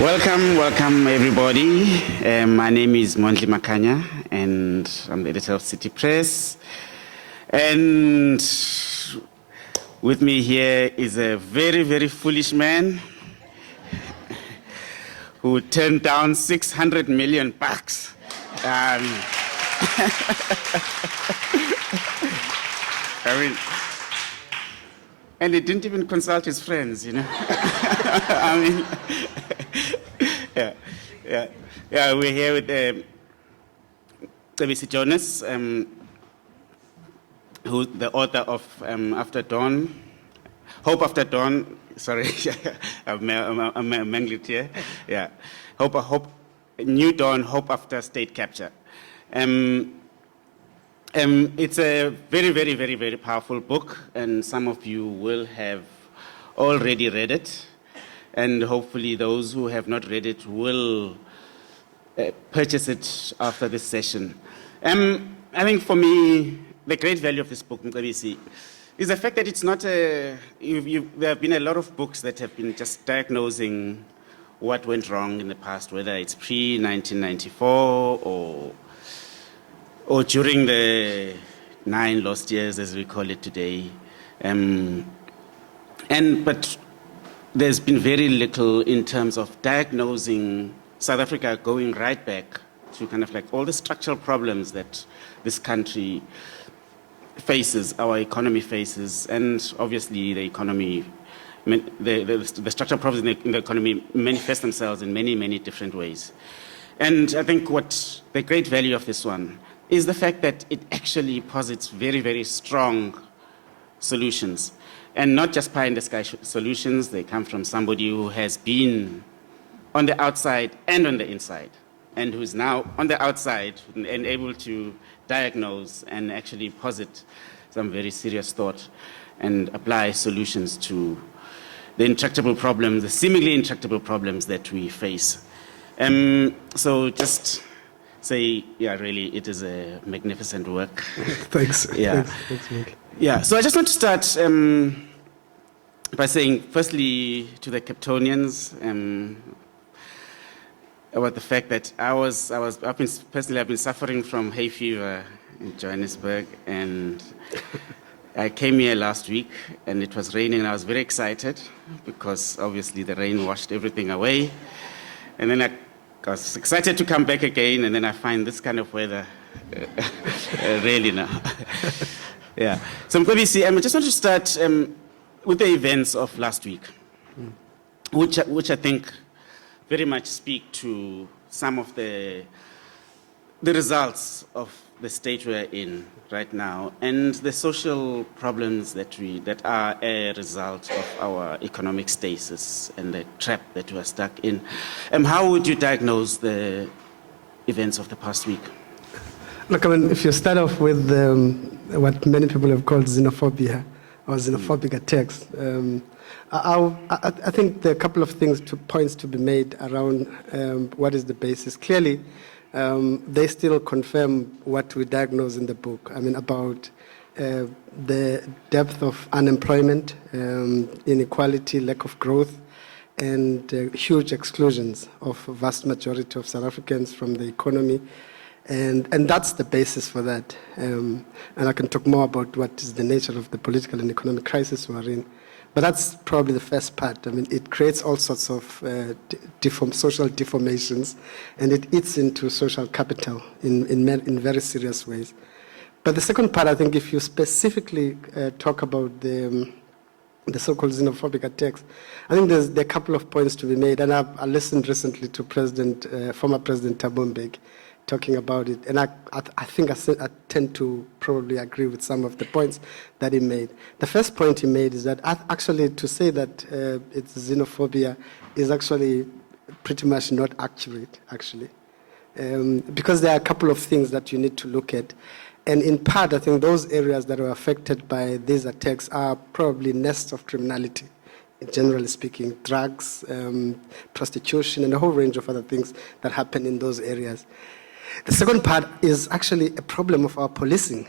Welcome everybody. My name is Mondli Makhanya and I'm the editor of City Press. And with me here is a very, very foolish man who turned down 600 million bucks. I mean, and he didn't even consult his friends, you know. I mean, yeah. We're here with Mcebisi Jonas, who's the author of After Dawn, Hope After Dawn. Sorry, I'm mangled here. Yeah, Hope, New Dawn, Hope After State Capture. It's a very, very, very, very powerful book, and some of you will have already read it, and hopefully those who have not read it will purchase it after this session. I think for me, the great value of this book, Mcebisi, is the fact that it's not there have been a lot of books that have been just diagnosing what went wrong in the past, whether it's pre-1994 or during the 9 lost years, as we call it today. But there's been very little in terms of diagnosing South Africa, going right back to kind of like all the structural problems that this country faces, our economy faces, and obviously the economy, the structural problems in the economy manifest themselves in many, many different ways. And I think what the great value of this one is the fact that it actually posits very, very strong solutions. And not just pie in the sky solutions, they come from somebody who has been on the outside and on the inside, and who's now on the outside and able to diagnose and actually posit some very serious thought and apply solutions to the intractable problems, the seemingly intractable problems that we face. So just say, yeah, really, it is a magnificent work. Thanks. Yeah. Thanks, Mike. Yeah, so I just want to start by saying, firstly, to the Capetonians, about the fact that I've been suffering from hay fever in Johannesburg, and I came here last week, and it was raining, and I was very excited because obviously the rain washed everything away, and then I was excited to come back again, and then I find this kind of weather really now. Yeah. So Mcebisi, I just want to start with the events of last week, which I think very much speak to some of the results of the state we're in right now and the social problems that are a result of our economic stasis and the trap that we're stuck in. How would you diagnose the events of the past week? Look, I mean, if you start off with what many people have called xenophobia or xenophobic attacks, I think there are a couple of points to be made around what is the basis. Clearly, they still confirm what we diagnose in the book. I mean, about the depth of unemployment, inequality, lack of growth, and huge exclusions of a vast majority of South Africans from the economy. And that's the basis for that. And I can talk more about what is the nature of the political and economic crisis we're in. But that's probably the first part. I mean, it creates all sorts of social deformations, and it eats into social capital in very serious ways. But the second part, I think, if you specifically talk about the so-called xenophobic attacks, I think there are a couple of points to be made. And I listened recently to former President Thabo Mbeki talking about it, and I think I tend to probably agree with some of the points that he made. The first point he made is that actually to say that it's xenophobia is actually pretty much not accurate, actually, because there are a couple of things that you need to look at. And in part, I think those areas that are affected by these attacks are probably nests of criminality, generally speaking, drugs, prostitution, and a whole range of other things that happen in those areas. The second part is actually a problem of our policing.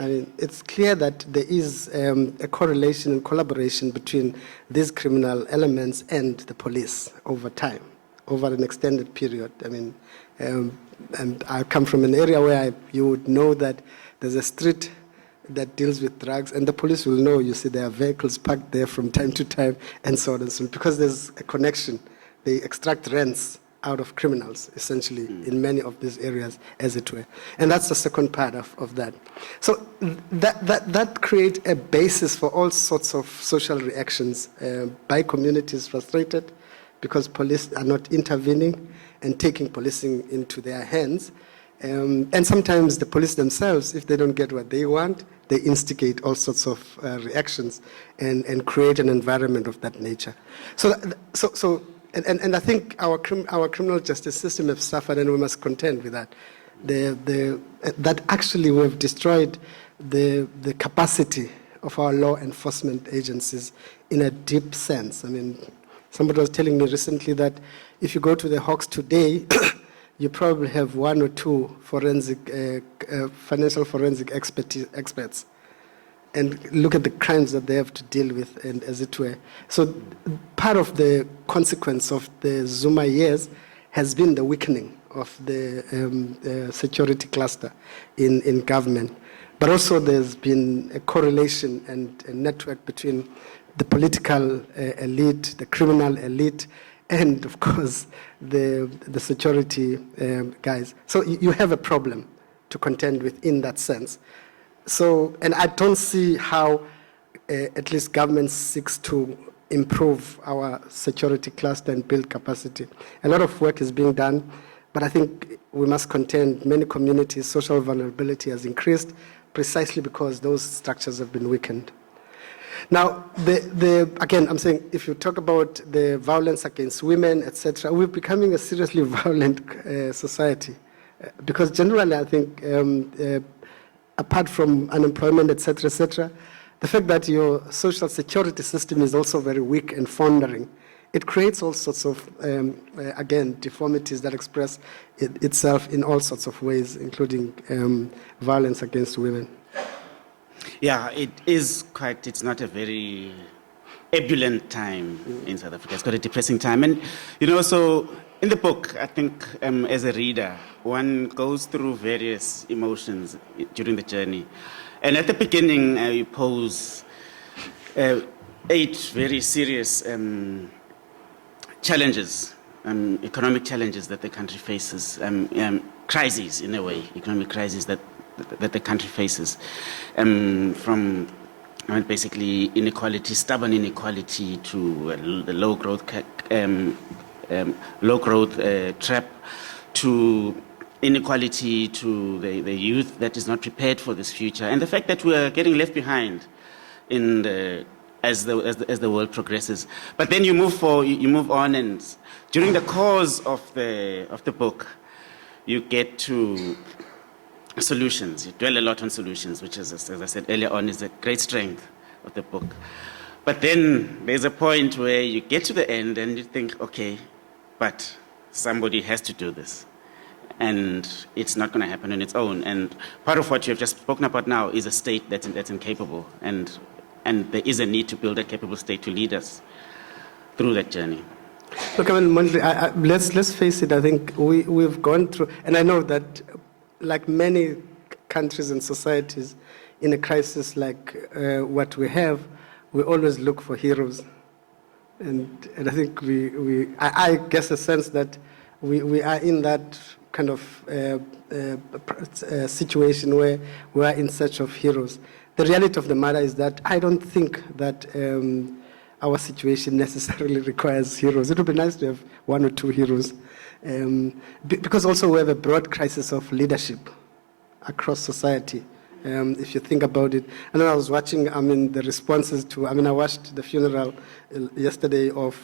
I mean, it's clear that there is a correlation and collaboration between these criminal elements and the police over time, over an extended period. I mean, and I come from an area where you would know that there's a street that deals with drugs, and the police will know, you see, there are vehicles parked there from time to time, and so on and so on, because there's a connection. They extract rents out of criminals, essentially, in many of these areas, as it were. And that's the second part of that. So that creates a basis for all sorts of social reactions by communities frustrated because police are not intervening and taking policing into their hands. And sometimes the police themselves, if they don't get what they want, they instigate all sorts of reactions and create an environment of that nature. And I think our criminal justice system have suffered, and we must contend with that. That actually we have destroyed the capacity of our law enforcement agencies in a deep sense. I mean, somebody was telling me recently that if you go to the Hawks today, you probably have one or two financial forensic experts, and look at the crimes that they have to deal with, and as it were. So part of the consequence of the Zuma years has been the weakening of the security cluster in government. But also there's been a correlation and a network between the political elite, the criminal elite, and of course the security guys. So you have a problem to contend with in that sense. So, and I don't see how at least government seeks to improve our security cluster and build capacity. A lot of work is being done, but I think we must contend many communities, social vulnerability has increased precisely because those structures have been weakened. Now, again, I'm saying if you talk about the violence against women, etc., we're becoming a seriously violent society. Because generally, I think, apart from unemployment, etc., the fact that your social security system is also very weak and floundering, it creates all sorts of, again, deformities that express itself in all sorts of ways, including violence against women. Yeah, it's not a very ebullient time in South Africa. It's got a depressing time. And, so in the book, I think as a reader, one goes through various emotions during the journey. And at the beginning, you pose 8 very serious challenges, economic challenges that the country faces, crises in a way, economic crises that the country faces, from basically inequality, stubborn inequality, to the low growth trap, to inequality, to the youth that is not prepared for this future, and the fact that we are getting left behind as the world progresses. But then you move on, and during the course of the book, you get to solutions. You dwell a lot on solutions, which is, as I said earlier on, is a great strength of the book. But then there's a point where you get to the end and you think, okay, but somebody has to do this. And it's not going to happen on its own. And part of what you have just spoken about now is a state that's incapable. And there is a need to build a capable state to lead us through that journey. Look, I mean, Mondli, let's face it, I think we've gone through, and I know that like many countries and societies in a crisis like what we have, we always look for heroes. And I think I guess a sense that we are in that kind of situation where we are in search of heroes. The reality of the matter is that I don't think that our situation necessarily requires heroes. It would be nice to have 1 or 2 heroes. Because also we have a broad crisis of leadership across society, if you think about it. And then I was watching, the responses to, I watched the funeral yesterday of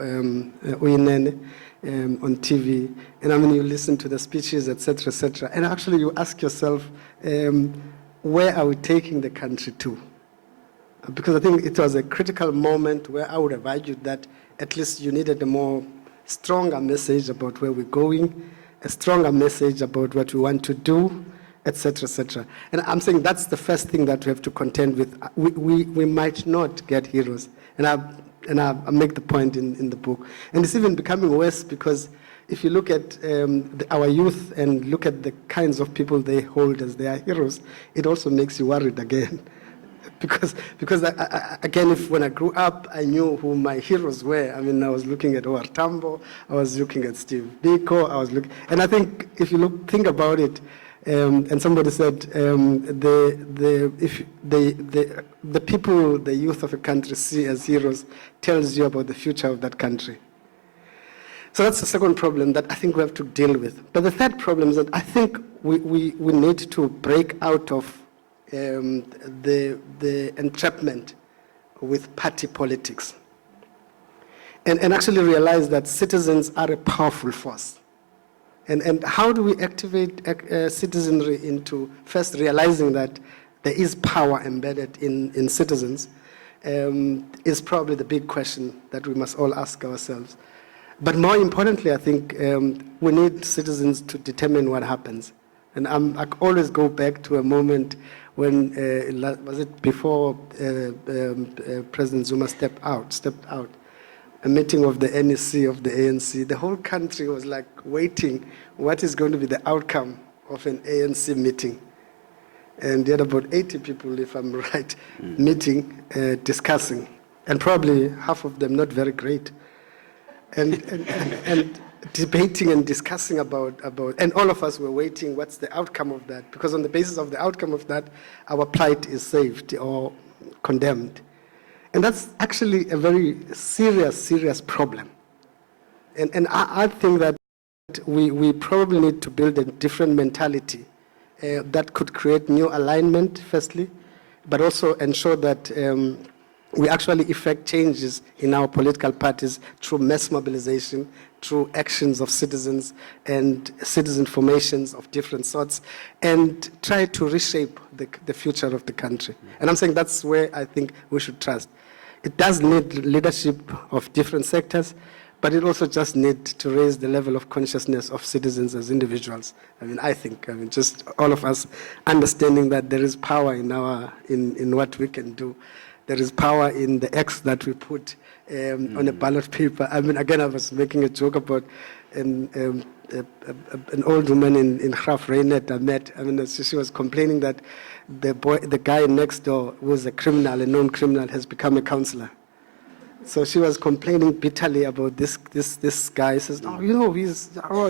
Uyinene on TV, and you listen to the speeches, etc., and actually you ask yourself, where are we taking the country to? Because I think it was a critical moment where I would have argued that at least you needed a stronger message about where we're going, a stronger message about what we want to do, etc., etc. And I'm saying that's the first thing that we have to contend with. We might not get heroes, and I make the point in the book. And it's even becoming worse because if you look at our youth and look at the kinds of people they hold as their heroes, it also makes you worried again. because again, when I grew up, I knew who my heroes were. I mean, I was looking at Owar Tambo, I was looking at Steve Biko, and I think if you think about it, and somebody said the people the youth of a country see as heroes tells you about the future of that country. So that's the second problem that I think we have to deal with. But the third problem is that I think we need to break out of the entrapment with party politics and actually realize that citizens are a powerful force. And how do we activate citizenry into first realizing that there is power embedded in citizens is probably the big question that we must all ask ourselves. But more importantly, I think we need citizens to determine what happens. And I always go back to a moment when, was it before President Zuma stepped out, a meeting of the NEC, of the ANC. The whole country was like waiting, what is going to be the outcome of an ANC meeting? And you had about 80 people, if I'm right, meeting, discussing, and probably half of them not very great. And debating and discussing about, and all of us were waiting, what's the outcome of that? Because on the basis of the outcome of that, our plight is saved or condemned. And that's actually a very serious problem. And I think that we probably need to build a different mentality that could create new alignment, firstly, but also ensure that we actually effect changes in our political parties through mass mobilization, through actions of citizens and citizen formations of different sorts, and try to reshape the future of the country. And I'm saying that's where I think we should trust. It does need leadership of different sectors, but it also just needs to raise the level of consciousness of citizens as individuals. I think just all of us understanding that there is power in what we can do. There is power in the X that we put on a ballot paper. Again, I was making a joke about an old woman in Graf Reinet I met. She was complaining that the guy next door who was a criminal, a known criminal, has become a councillor. So she was complaining bitterly about this guy. He says, he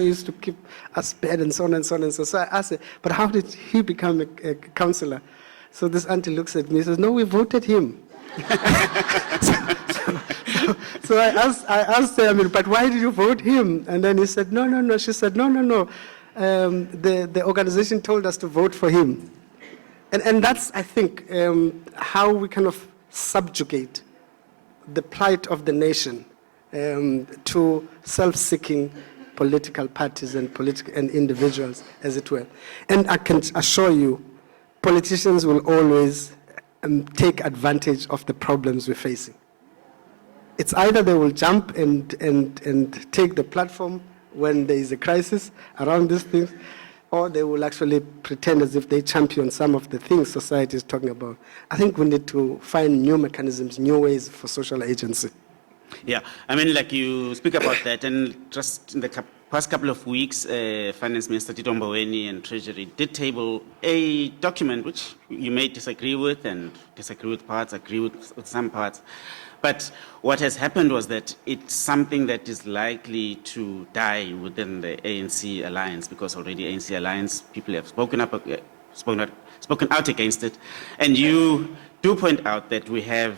used to keep us bed and so on and so on and so on. So I asked her, but how did he become a councillor? So this auntie looks at me and says, no, we voted him. So I asked her, but why did you vote him? And then he said, no. She said, no. The organization told us to vote for him. And that's, I think, how we kind of subjugate the plight of the nation to self-seeking political parties and individuals, as it were. And I can assure you, politicians will always take advantage of the problems we're facing. It's either they will jump and take the platform when there is a crisis around these things, or they will actually pretend as if they champion some of the things society is talking about. I think we need to find new mechanisms, new ways for social agency. Yeah, like you speak about that, and just in the past couple of weeks, Finance Minister Tito Mboweni and Treasury did table a document which you may disagree with and disagree with parts, agree with some parts. But what has happened was that it's something that is likely to die within the ANC alliance, because already ANC alliance people have spoken out against it. And you do point out that we have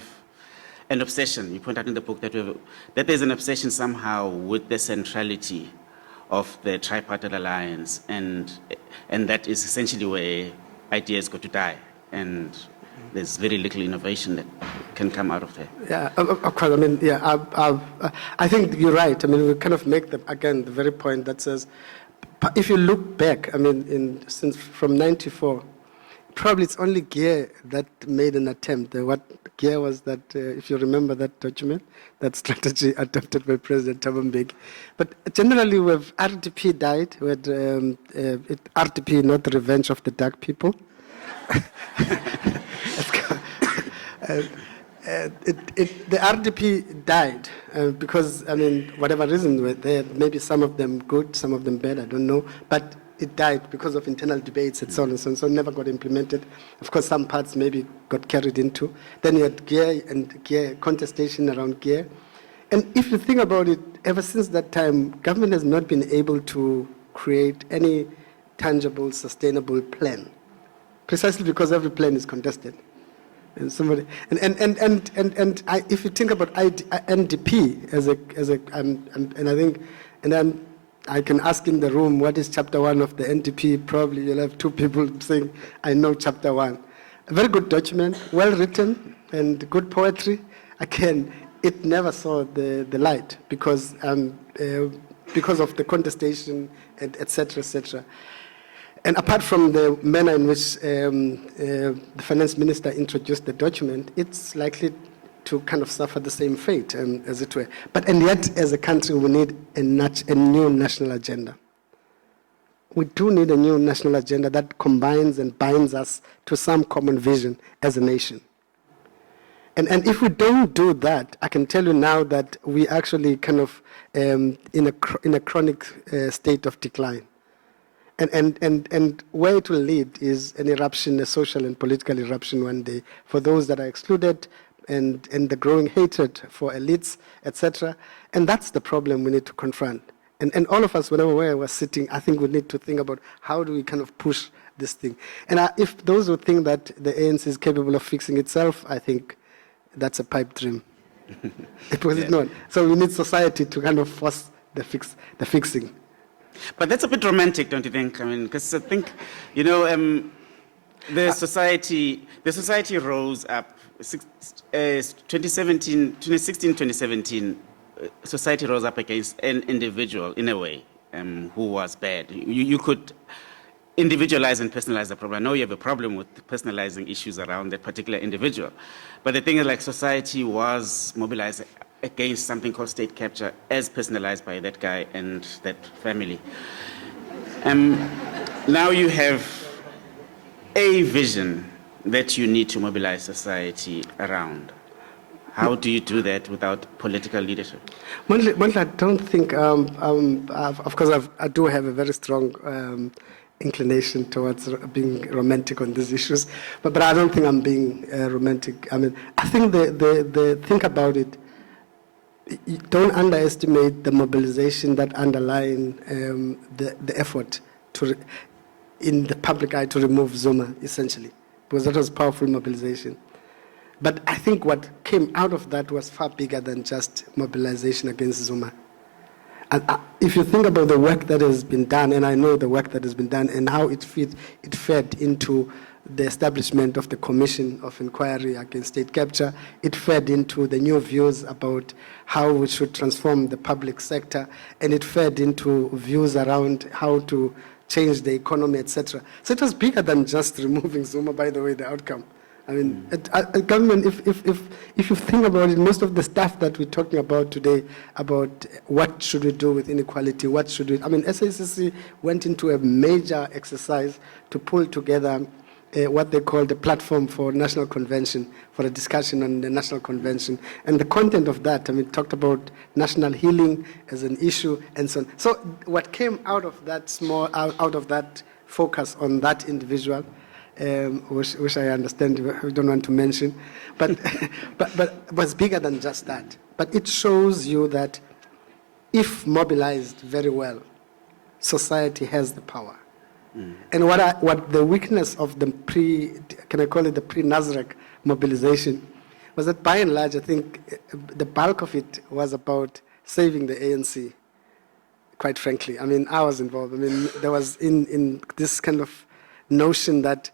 an obsession. You point out in the book that there's an obsession somehow with the centrality of the tripartite alliance, and that is essentially where ideas go to die, and there's very little innovation that can come out of there. Yeah, of course. I think you're right. We kind of make the very point that says, if you look back, since from '94, probably it's only Gear that made an attempt. What Gear was that, if you remember that document, that strategy adopted by President Thabo Mbeki. But generally, with RDP died, with RDP, not the Revenge of the Dark People. The RDP died because, I mean, whatever reasons were there, maybe some of them good, some of them bad, I don't know, but it died because of internal debates and so on and so on, so never got implemented. Of course, some parts maybe got carried into. Then you had Gear and Gear, contestation around Gear. And if you think about it, ever since that time, government has not been able to create any tangible, sustainable plan, precisely because every plan is contested. And somebody, if you think about NDP and I think, and then I can ask in the room what is chapter 1 of the NDP. Probably you'll have 2 people saying, "I know chapter 1." A very good document, well written, and good poetry. Again, it never saw the light because of the contestation, and et cetera. And apart from the manner in which the finance minister introduced the document, it's likely to kind of suffer the same fate, as it were. And yet, as a country, we need a new national agenda. We do need a new national agenda that combines and binds us to some common vision as a nation. And if we don't do that, I can tell you now that we actually kind of in a chronic state of decline. And where it will lead is an eruption, a social and political eruption one day, for those that are excluded, and the growing hatred for elites, etc. And that's the problem we need to confront. And all of us, whenever we're sitting, I think we need to think about how do we kind of push this thing. And if those who think that the ANC is capable of fixing itself, I think that's a pipe dream. Because it's not. So we need society to kind of force the fixing. But that's a bit romantic, don't you think? I mean, because I think, you know, the society rose up. 2016, 2017, society rose up against an individual, in a way, who was bad. You could individualize and personalize the problem. I know you have a problem with personalizing issues around that particular individual. But the thing is, like, society was mobilized against something called state capture, as personalized by that guy and that family. Now you have a vision that you need to mobilize society around. How do you do that without political leadership? Mondli, I don't think, of course, I do have a very strong inclination towards being romantic on these issues, but I don't think I'm being romantic. I mean, I think the think about it, you don't underestimate the mobilization that underlying the effort in the public eye to remove Zuma, essentially, because that was powerful mobilization. But I think what came out of that was far bigger than just mobilization against Zuma. And if you think about the work that has been done, and I know the work that has been done and how it fed into the establishment of the Commission of Inquiry Against State Capture, it fed into the new views about how we should transform the public sector, and it fed into views around how to change the economy, etc. So it was bigger than just removing Zuma, by the way, the outcome. I mean, government, if you think about it, most of the stuff that we're talking about today, about what should we do with inequality, SACC went into a major exercise to pull together what they call the platform for national convention, for a discussion on the national convention. And the content of that, talked about national healing as an issue and so on. So what came out of that out of that focus on that individual, which I understand we don't want to mention, but was bigger than just that. But it shows you that if mobilized very well, society has the power. And what the weakness of the pre-Nasrec mobilization was that, by and large, I think the bulk of it was about saving the ANC, quite frankly. I was involved. There was in this kind of notion that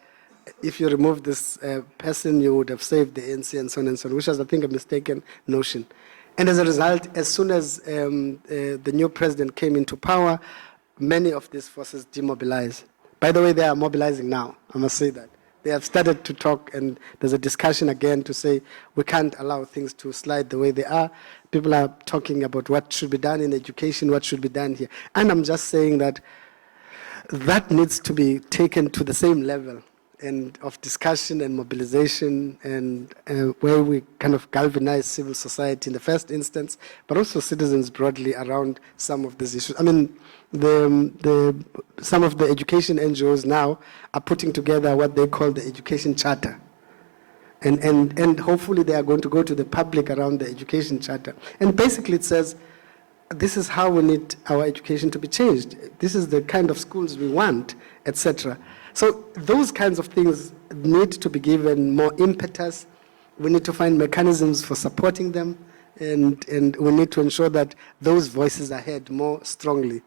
if you remove this person, you would have saved the ANC and so on, which was, I think, a mistaken notion. And as a result, as soon as the new president came into power, many of these forces demobilized. By the way, they are mobilizing now. I must say that. They have started to talk, and there's a discussion again to say we can't allow things to slide the way they are. People are talking about what should be done in education, what should be done here. And I'm just saying that that needs to be taken to the same level and of discussion and mobilization, and where we kind of galvanize civil society in the first instance, but also citizens broadly around some of these issues. I mean, some of the education NGOs now are putting together what they call the Education Charter. And hopefully they are going to go to the public around the Education Charter. And basically it says, this is how we need our education to be changed. This is the kind of schools we want, etc. So those kinds of things need to be given more impetus. We need to find mechanisms for supporting them, and we need to ensure that those voices are heard more strongly.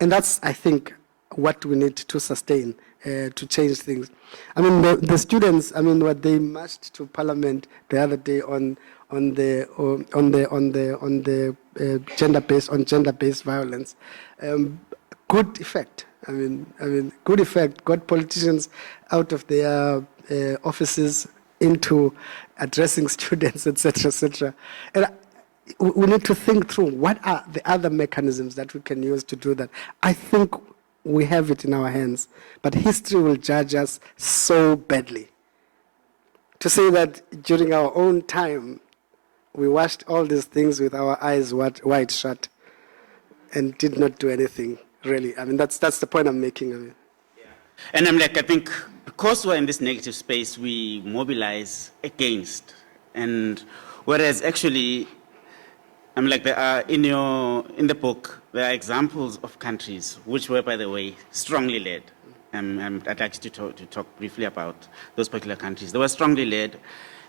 And that's, I think, what we need to sustain to change things. I mean, the students, I mean, what they marched to Parliament the other day on gender-based violence, good effect. I mean, good effect. Got politicians out of their offices into addressing students, etc., etc. And we need to think through what are the other mechanisms that we can use to do that. I think we have it in our hands, but history will judge us so badly. To say that during our own time, we watched all these things with our eyes wide shut and did not do anything, really. I mean, that's the point I'm making. I mean. Yeah. And I think because we're in this negative space, we mobilize against. And whereas actually, there are, in the book, there are examples of countries which were, by the way, strongly led. I'd like to talk briefly about those particular countries. They were strongly led,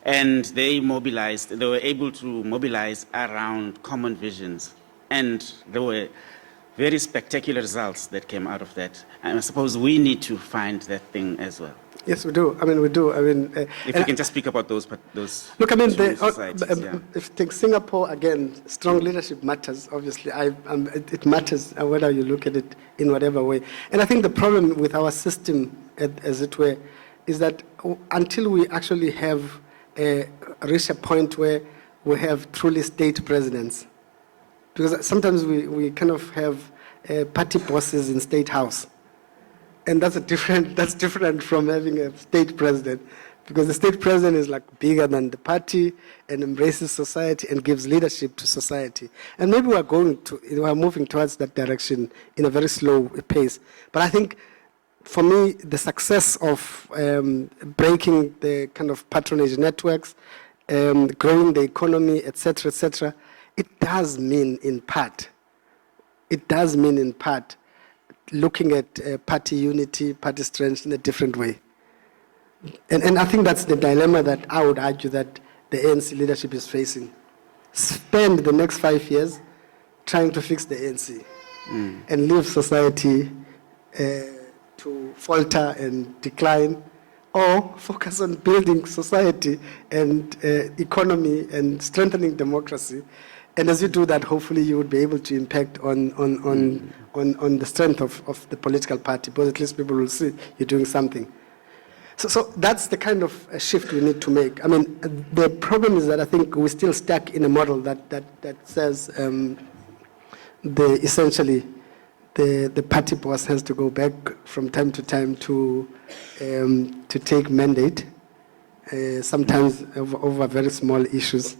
and they were able to mobilize around common visions. And there were very spectacular results that came out of that. And I suppose we need to find that thing as well. Yes, we do. I mean, we do. I mean, if you can just speak about those. Look, I mean, yeah. If you take Singapore again, strong leadership matters. Obviously, it matters whether you look at it in whatever way. And I think the problem with our system, as it were, is that until we actually have reach a point where we have truly state presidents, because sometimes we kind of have party bosses in state house. And that's different from having a state president, because the state president is like bigger than the party and embraces society and gives leadership to society. And maybe we're moving towards that direction in a very slow pace. But I think, for me, the success of breaking the kind of patronage networks, growing the economy, etc., etc., it does mean in part looking at party unity, party strength in a different way. And I think that's the dilemma that I would argue that the ANC leadership is facing. Spend the next 5 years trying to fix the ANC and leave society to falter and decline, or focus on building society and economy and strengthening democracy. And as you do that, hopefully you would be able to impact on the strength of the political party, because at least people will see you're doing something. So that's the kind of shift we need to make. I mean, the problem is that I think we're still stuck in a model that says essentially the party boss has to go back from time to time to take mandate, sometimes over very small issues.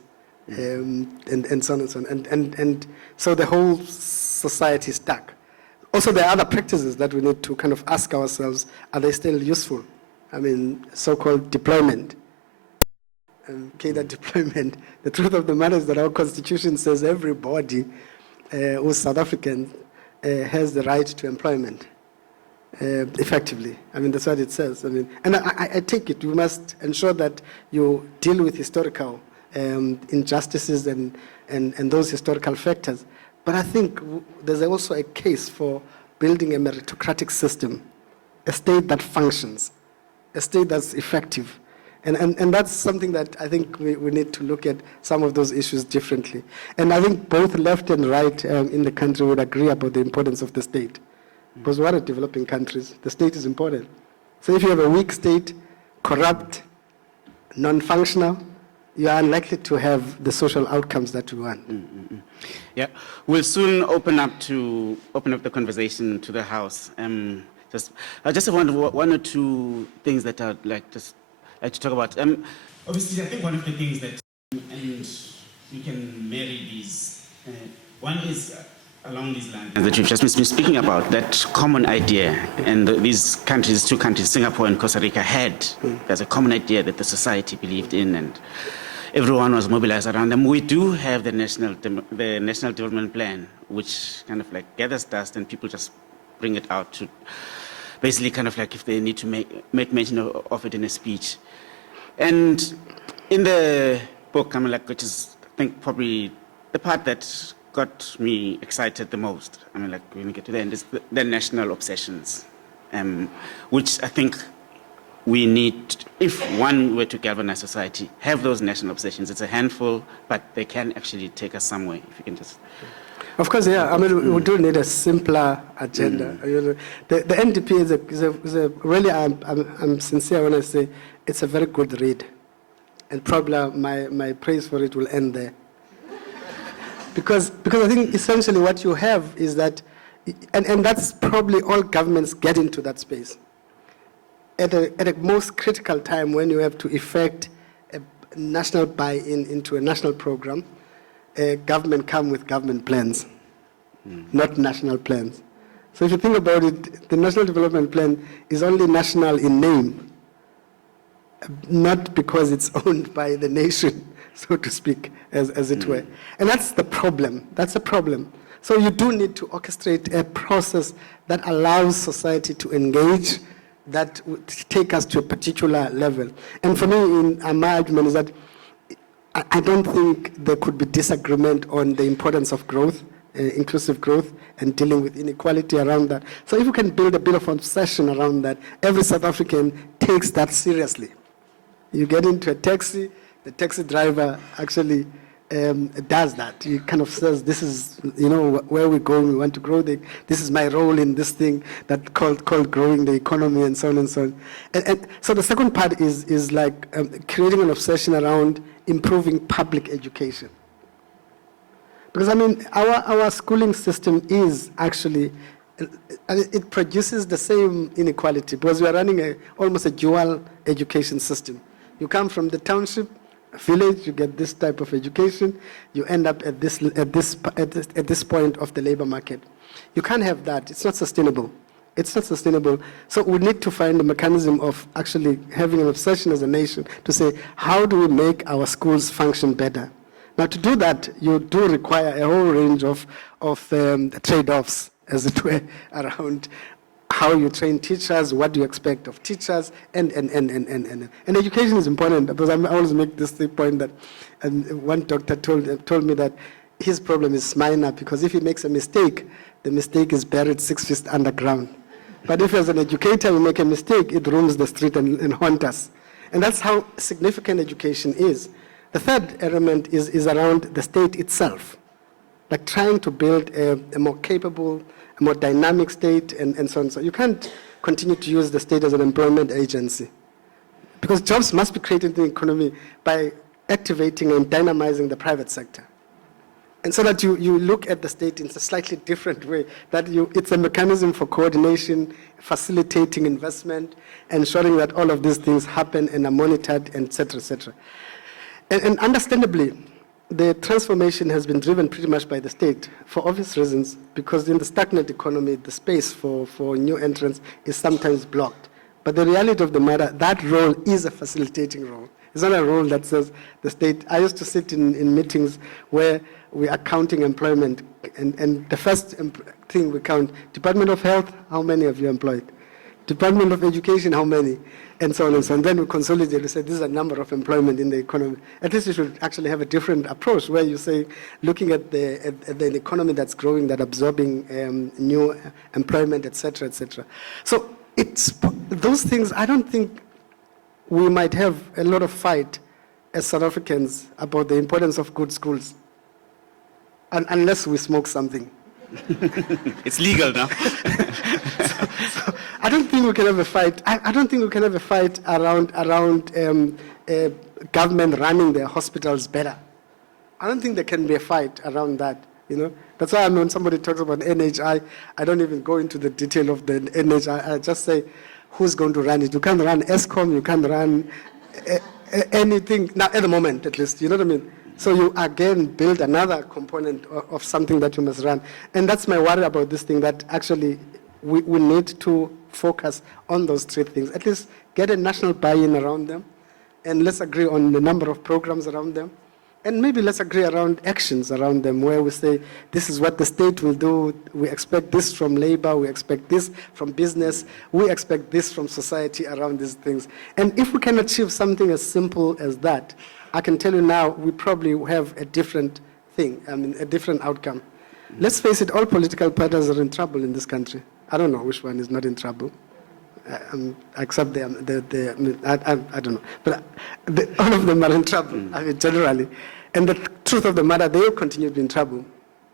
And so on and so on. And so the whole society is stuck. Also, there are other practices that we need to kind of ask ourselves, are they still useful? I mean, so-called deployment. Cadre deployment. The truth of the matter is that our constitution says everybody who's South African has the right to employment, effectively. I mean, that's what it says. I mean, and I take it, you must ensure that you deal with historical injustices and those historical factors. But I think there's also a case for building a meritocratic system, a state that functions, a state that's effective. And that's something that I think we need to look at some of those issues differently. And I think both left and right in the country would agree about the importance of the state. Because we're a developing countries, the state is important. So if you have a weak state, corrupt, non-functional, you are unlikely to have the social outcomes that we want. Yeah, we'll soon open up the conversation to the House. I just want one or two things that I'd like to talk about. Obviously, I think one of the things that, and you can marry these. One is along these lines that you've just been speaking about, that common idea, and these countries, two countries, Singapore and Costa Rica, had. There's a common idea that the society believed in, and everyone was mobilized around them. We do have the National Development Plan, which kind of like gathers dust, and people just bring it out to basically kind of like if they need to make mention of it in a speech. And in the book, I mean, like, which is, I think, probably the part that got me excited the most, I mean, like, when we get to the end, is the national obsessions, which I think we need, if one were to galvanize society, have those national obsessions. It's a handful, but they can actually take us somewhere, if you can just... Of course, yeah. I mean, we do need a simpler agenda. You know, the NDP is a really, I'm sincere when I say it's a very good read. And probably my praise for it will end there. Because I think essentially what you have is that, and that's probably all governments get into that space. At a most critical time when you have to effect a national buy-in into a national program, government come with government plans, not national plans. So if you think about it, the National Development Plan is only national in name, not because it's owned by the nation, so to speak, as it were. And that's the problem. That's a problem. So you do need to orchestrate a process that allows society to engage, that would take us to a particular level. And for me, my argument is that I don't think there could be disagreement on the importance of growth, inclusive growth, and dealing with inequality around that. So if we can build a bit of obsession around that, every South African takes that seriously. You get into a taxi, the taxi driver actually does that. He kind of says, this is, you know, where we're going, we want to grow, this is my role in this thing that called growing the economy, and so on and so on. And so the second part is like creating an obsession around improving public education. Because I mean, our schooling system is actually, it produces the same inequality, because we are running almost a dual education system. You come from the township, village, you get this type of education, you end up at this point of the labor market. You can't have that. It's not sustainable. It's not sustainable. So we need to find a mechanism of actually having an obsession as a nation to say, how do we make our schools function better? Now, to do that, you do require a whole range of trade-offs, as it were, around how you train teachers, what do you expect of teachers, and education is important, because I always make this point that one doctor told me that his problem is minor, because if he makes a mistake, the mistake is buried 6 feet underground. But if as an educator you make a mistake, it roams the street and haunts us. And that's how significant education is. The third element is around the state itself, like trying to build a more capable, a more dynamic state, and so on. So you can't continue to use the state as an employment agency, because jobs must be created in the economy by activating and dynamizing the private sector. And so that you look at the state in a slightly different way, that it's a mechanism for coordination, facilitating investment, ensuring that all of these things happen and are monitored, et cetera, et cetera. And understandably, the transformation has been driven pretty much by the state for obvious reasons, because in the stagnant economy, the space for new entrants is sometimes blocked. But the reality of the matter, that role is a facilitating role. It's not a role that says the state. I used to sit in meetings where we are counting employment, and the first thing we count, Department of Health, how many of you employed? Department of Education, how many? And so on and so on. Then we consolidate, we say this is a number of employment in the economy. At least you should actually have a different approach, where you say, looking at the economy that's growing, that absorbing new employment, et cetera, et cetera. So it's those things. I don't think we might have a lot of fight as South Africans about the importance of good schools, unless we smoke something. It's legal now. So I don't think we can have a fight. I don't think we can have a fight around government running their hospitals better. I don't think there can be a fight around that. That's why when somebody talks about NHI, I don't even go into the detail of the NHI. I just say, who's going to run it? You can't run ESCOM. You can't run anything now at the moment, at least. You know what I mean? So you again build another component of something that you must run. And that's my worry about this thing, that actually we need to focus on those three things. At least get a national buy-in around them, and let's agree on the number of programs around them. And maybe let's agree around actions around them, where we say, this is what the state will do. We expect this from labor. We expect this from business. We expect this from society around these things. And if we can achieve something as simple as that, I can tell you now, we probably have a different thing, a different outcome. Let's face it, all political parties are in trouble in this country. I don't know which one is not in trouble. Except I don't know. But all of them are in trouble, generally. And the truth of the matter, they will continue to be in trouble.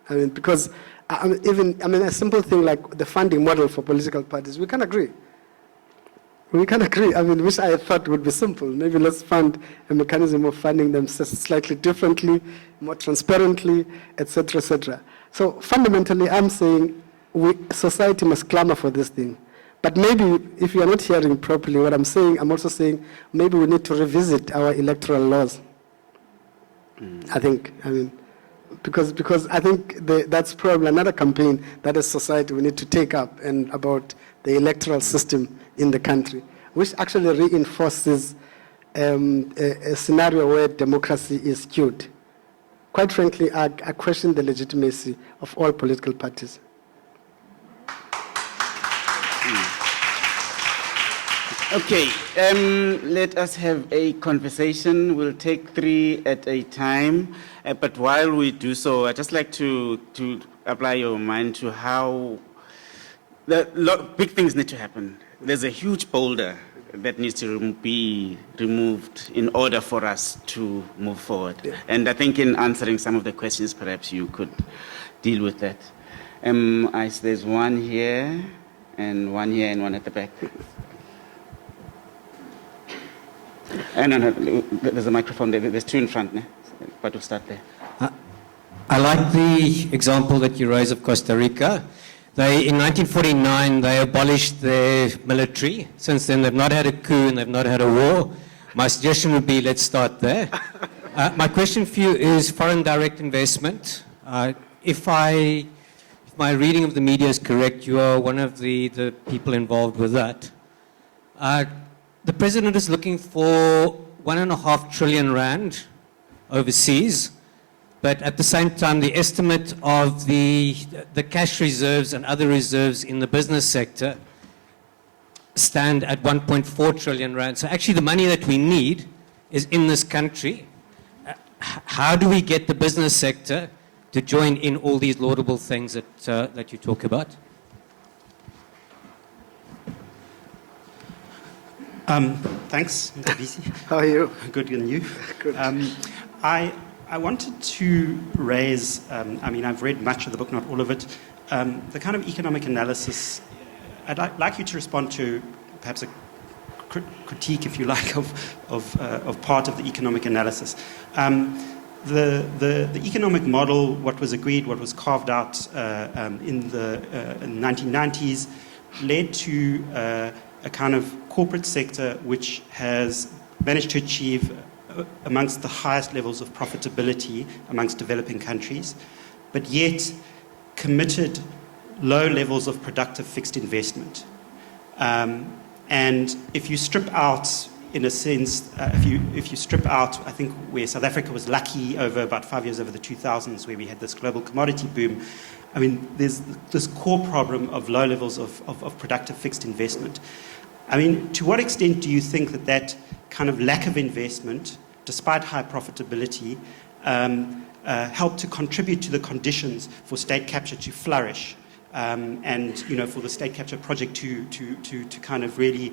Because a simple thing like the funding model for political parties, we can agree. We can agree. Which I thought would be simple. Maybe let's fund a mechanism of funding them slightly differently, more transparently, etc., etc. So fundamentally, I'm saying society must clamor for this thing. But maybe if you are not hearing properly what I'm saying, I'm also saying maybe we need to revisit our electoral laws. I think, because I think that's probably another campaign that as society we need to take up, and about the electoral system in the country, which actually reinforces a scenario where democracy is skewed. Quite frankly, I question the legitimacy of all political parties. Okay, let us have a conversation. We'll take 3 at a time. But while we do so, I'd just like to apply your mind to how big things need to happen. There's a huge boulder that needs to be removed in order for us to move forward. Yeah. And I think in answering some of the questions, perhaps you could deal with that. There's one here, and one here, and one at the back. No, there's a microphone there. There's 2 in front, but we'll start there. I like the example that you raised of Costa Rica. In 1949, they abolished their military. Since then, they've not had a coup and they've not had a war. My suggestion would be, let's start there. My question for you is foreign direct investment. If my reading of the media is correct, you are one of the people involved with that. The president is looking for 1.5 trillion rand overseas, but at the same time, the estimate of the cash reserves and other reserves in the business sector stand at 1.4 trillion rand. So actually, the money that we need is in this country. How do we get the business sector to join in all these laudable things that you talk about? Thanks, Mcebisi. How are you? Good, and you? Good. I wanted to raise, I've read much of the book, not all of it, the kind of economic analysis. I'd like you to respond to perhaps a critique, if you like, of part of the economic analysis. The economic model, what was agreed, what was carved out in the 1990s, led to a kind of corporate sector which has managed to achieve amongst the highest levels of profitability amongst developing countries, but yet committed low levels of productive fixed investment. And if you strip out, in a sense, if you strip out, I think where South Africa was lucky over about 5 years over the 2000s, where we had this global commodity boom, there's this core problem of low levels of productive fixed investment. To what extent do you think that kind of lack of investment, despite high profitability, helped to contribute to the conditions for state capture to flourish, and for the state capture project to kind of really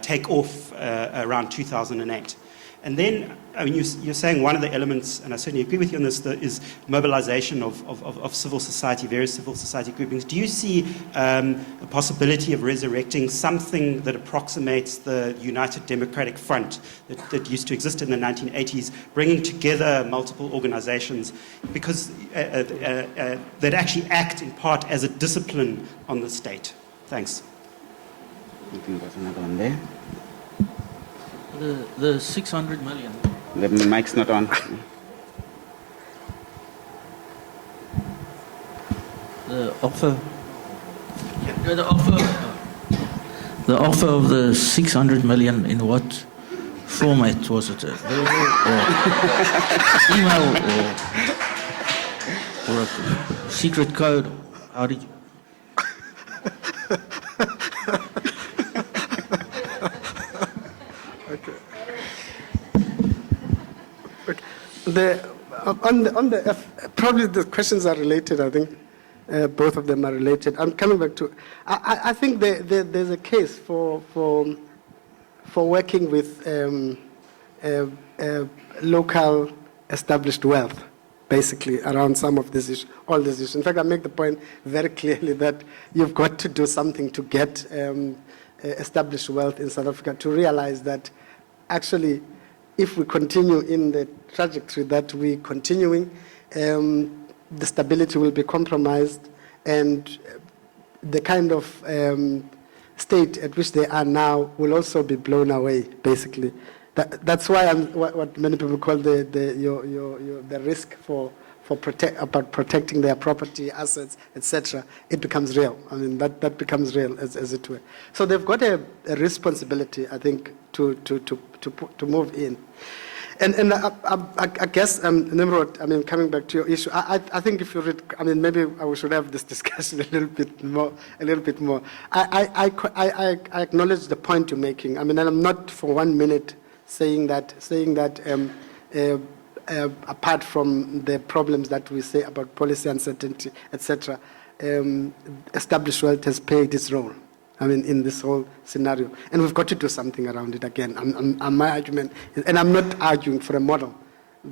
take off around 2008? And then, I mean, you're saying one of the elements, and I certainly agree with you on this, is mobilization of civil society, various civil society groupings. Do you see a possibility of resurrecting something that approximates the United Democratic Front that used to exist in the 1980s, bringing together multiple organizations because that actually act in part as a discipline on the state? Thanks. I think there's another one there. The 600 million. The mic's not on. The offer. The offer of the 600 million, in what format was it? Verbal or email or a secret code? How did you? Probably the questions are related. I think both of them are related. I'm coming back to. I think there's a case for working with local established wealth, basically around some of these issues, all these issues. In fact, I make the point very clearly that you've got to do something to get established wealth in South Africa to realize that actually, if we continue in the trajectory that we're continuing, the stability will be compromised, and the kind of state at which they are now will also be blown away, basically. That's why what many people call the risk about protecting their property, assets, etc. It becomes real. I mean, that becomes real, as it were. So they've got a responsibility, I think, to move in. And I guess, Nimrod, I mean, coming back to your issue, I think if you read, I mean, maybe we should have this discussion a little bit more. I acknowledge the point you're making. I mean, and I'm not for 1 minute saying that apart from the problems that we say about policy uncertainty, etc., established wealth has played its role. I mean, in this whole scenario. And we've got to do something around it again. My argument, and I'm not arguing for a model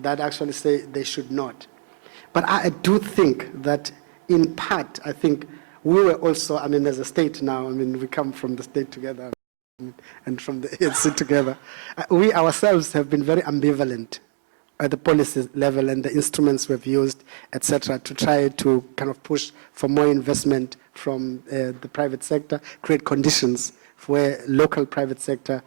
that actually say they should not. But I do think that in part, I think we were also, I mean, as a state now, I mean, we come from the state together and from the ANC together. We ourselves have been very ambivalent at the policy level and the instruments we've used, etc., to try to kind of push for more investment from the private sector, create conditions where local private sector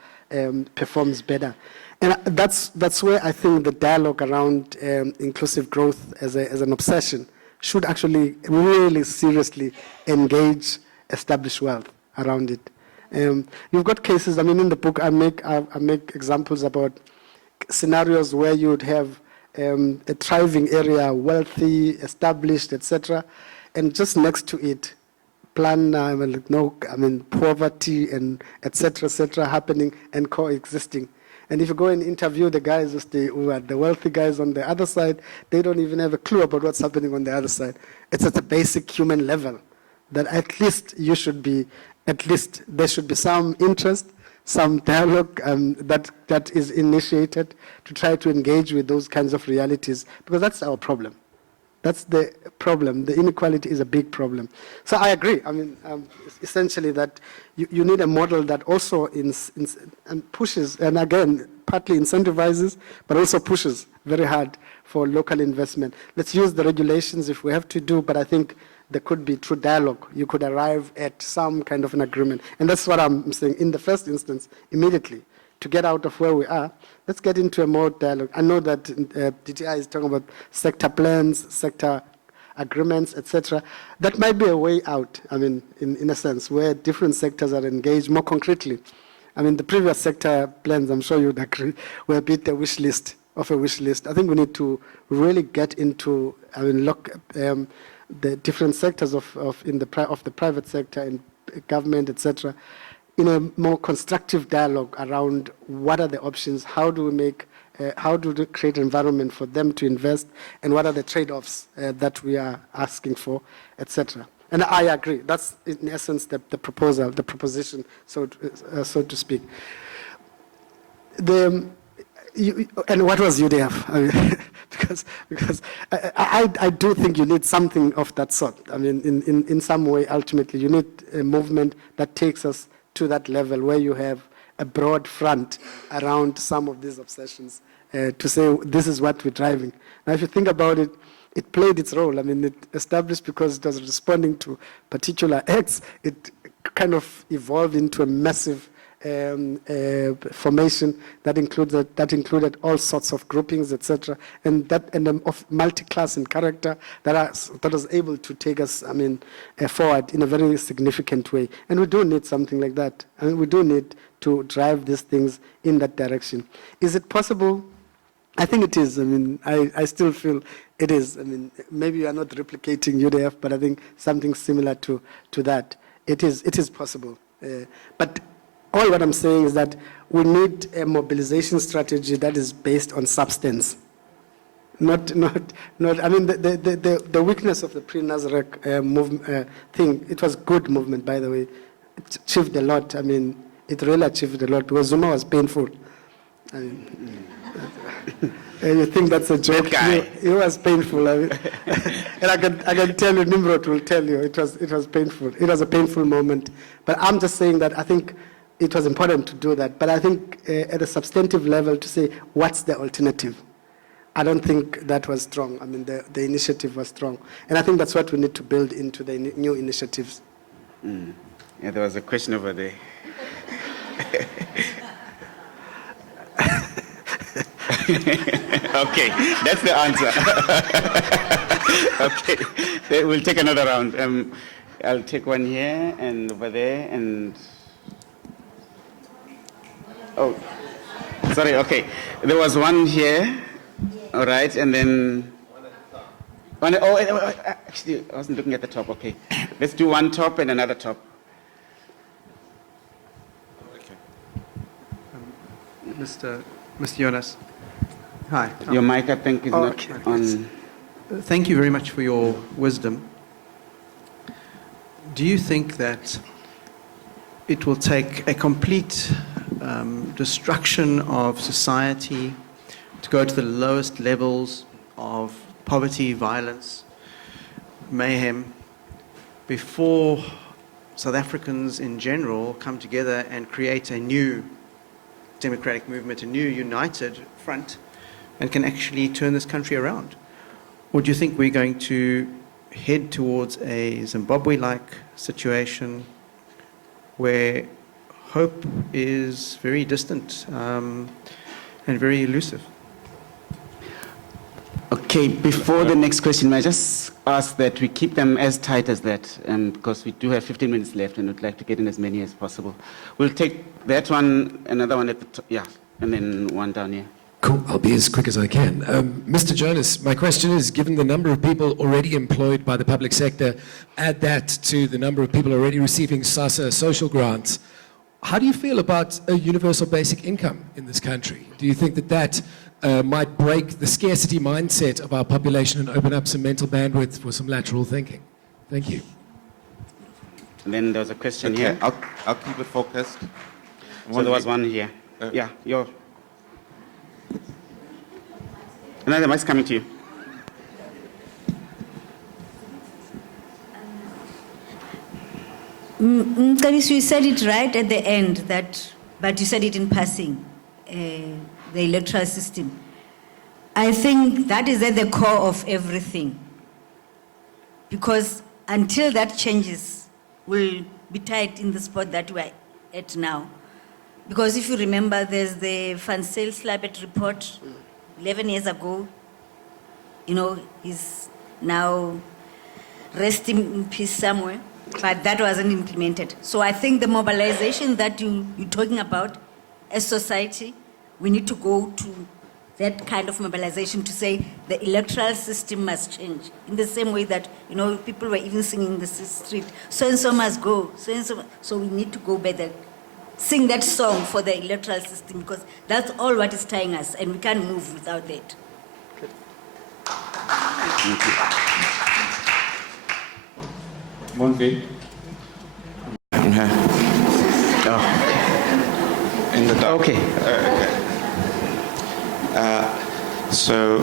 performs better. And that's where I think the dialogue around inclusive growth as an obsession should actually really seriously engage established wealth around it. You've got cases, I mean, in the book I make examples about scenarios where you would have a thriving area, wealthy, established, etc., and just next to it, poverty and etc. happening and coexisting. And if you go and interview the guys who are the wealthy guys on the other side, they don't even have a clue about what's happening on the other side. It's at a basic human level that at least there should be some interest, some dialogue that is initiated to try to engage with those kinds of realities, because that's our problem. That's the problem. The inequality is a big problem. So I agree. I mean, essentially that you need a model that also and pushes, and again, partly incentivizes, but also pushes very hard for local investment. Let's use the regulations if we have to do, but I think there could be through dialogue. You could arrive at some kind of an agreement. And that's what I'm saying. In the first instance, immediately, to get out of where we are, let's get into a more dialogue. I know that DTI is talking about sector plans, sector agreements, etc. That might be a way out, I mean, in a sense, where different sectors are engaged more concretely. I mean, the previous sector plans, I'm sure you'd agree, were a bit a wish list of a wish list. I think we need to really get into, I mean, look, the different sectors of the private sector and government, etc., in a more constructive dialogue around what are the options, how do we create an environment for them to invest, and what are the trade-offs that we are asking for, etc. And I agree. That's in essence the proposal, the proposition, so to speak. and what was UDF? I mean, because I do think you need something of that sort. I mean, in some way, ultimately, you need a movement that takes us to that level where you have a broad front around some of these obsessions to say this is what we're driving. Now, if you think about it, it played its role. I mean, it established because it was responding to particular acts. It kind of evolved into a massive formation that included all sorts of groupings, etc., and of multi-class in character that was able to take us, I mean, forward in a very significant way. And we do need something like that. I mean, we do need to drive these things in that direction. Is it possible? I think it is. I mean, I still feel it is. I mean, maybe you are not replicating UDF, but I think something similar to that. It is possible. But all what I'm saying is that we need a mobilization strategy that is based on substance. Not. I mean, the weakness of the pre-Nazareth movement thing. It was good movement, by the way. It achieved a lot. I mean, it really achieved a lot. Because Zuma was painful. I mean, you think that's a joke? It was painful. I mean, and I can tell you, Nimrod will tell you, it was painful. It was a painful moment. But I'm just saying that I think it was important to do that. But I think at a substantive level to say, what's the alternative? I don't think that was strong. I mean, the initiative was strong. And I think that's what we need to build into the new initiatives. Mm. Yeah, there was a question over there. Okay, that's the answer. Okay, we'll take another round. I'll take one here and over there and... Oh, sorry, okay. There was one here, all right, and then... Actually, I wasn't looking at the top, okay. Let's do one top and another top. Okay. Mr. Jonas. Hi. Your mic, I think, is not on. Thank you very much for your wisdom. Do you think that it will take a complete destruction of society to go to the lowest levels of poverty, violence, mayhem, before South Africans in general come together and create a new democratic movement, a new united front, and can actually turn this country around? Or do you think we're going to head towards a Zimbabwe-like situation where hope is very distant and very elusive? Okay, before the next question, may I just ask that we keep them as tight as that, because we do have 15 minutes left and we'd like to get in as many as possible. We'll take that one, another one at the top, yeah, and then one down here. Cool, I'll be as quick as I can. Mr. Jonas, my question is, given the number of people already employed by the public sector, add that to the number of people already receiving SASSA social grants, how do you feel about a universal basic income in this country? Do you think that that might break the scarcity mindset of our population and open up some mental bandwidth for some lateral thinking? Thank you. And then there's a question Okay, here. I'll keep it focused. So there was one here. Yeah, your... Another mic's coming to you. Mcebisi, you said it right at the end, but you said it in passing, the electoral system. I think that is at the core of everything. Because until that changes, we'll be tight in the spot that we're at now. Because if you remember, there's the Van Zyl-Slabbert report 11 years ago. You know, he's now resting in peace somewhere, but that wasn't implemented. So I think the mobilization that you're talking about as society, we need to go to that kind of mobilization to say the electoral system must change. In the same way that, you know, people were even singing in the street, so-and-so must go, so-and-so. So we need to go by that, sing that song for the electoral system, because that's all what is tying us, and we can't move without that. Thank you. Mondli. In the dark. Okay. Okay. So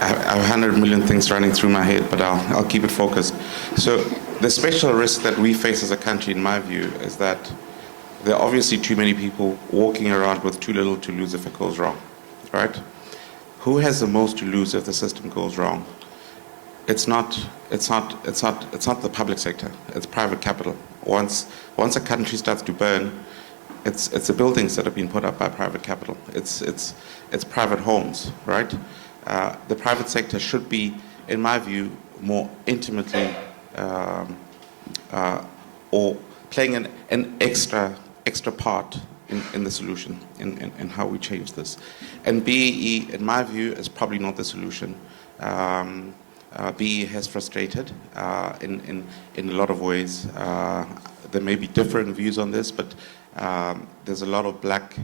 I have 100 million things running through my head, but I'll keep it focused. So the special risk that we face as a country, in my view, is that there are obviously too many people walking around with too little to lose if it goes wrong, right? Who has the most to lose if the system goes wrong? It's not the public sector. It's private capital. Once a country starts to burn, it's the buildings that have been put up by private capital. It's private homes, right? The private sector should be, in my view, more intimately or playing an extra part in the solution, in how we change this. And BEE, in my view, is probably not the solution. BEE has frustrated in a lot of ways. There may be different views on this, but there's a lot of black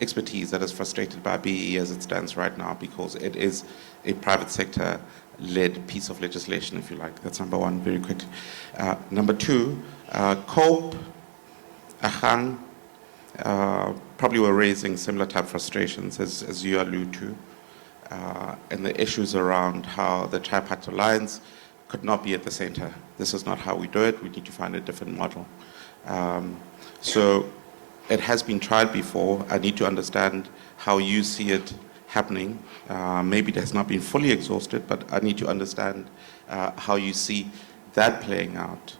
expertise that is frustrated by BEE as it stands right now, because it is a private sector-led piece of legislation, if you like. That's number one, very quick. Number two, COPE, Ahang, probably were raising similar type frustrations as you allude to, and the issues around how the tripartite alliance could not be at the center. This is not how we do it. We need to find a different model. So it has been tried before. I need to understand how you see it happening. Maybe it has not been fully exhausted, but I need to understand how you see that playing out.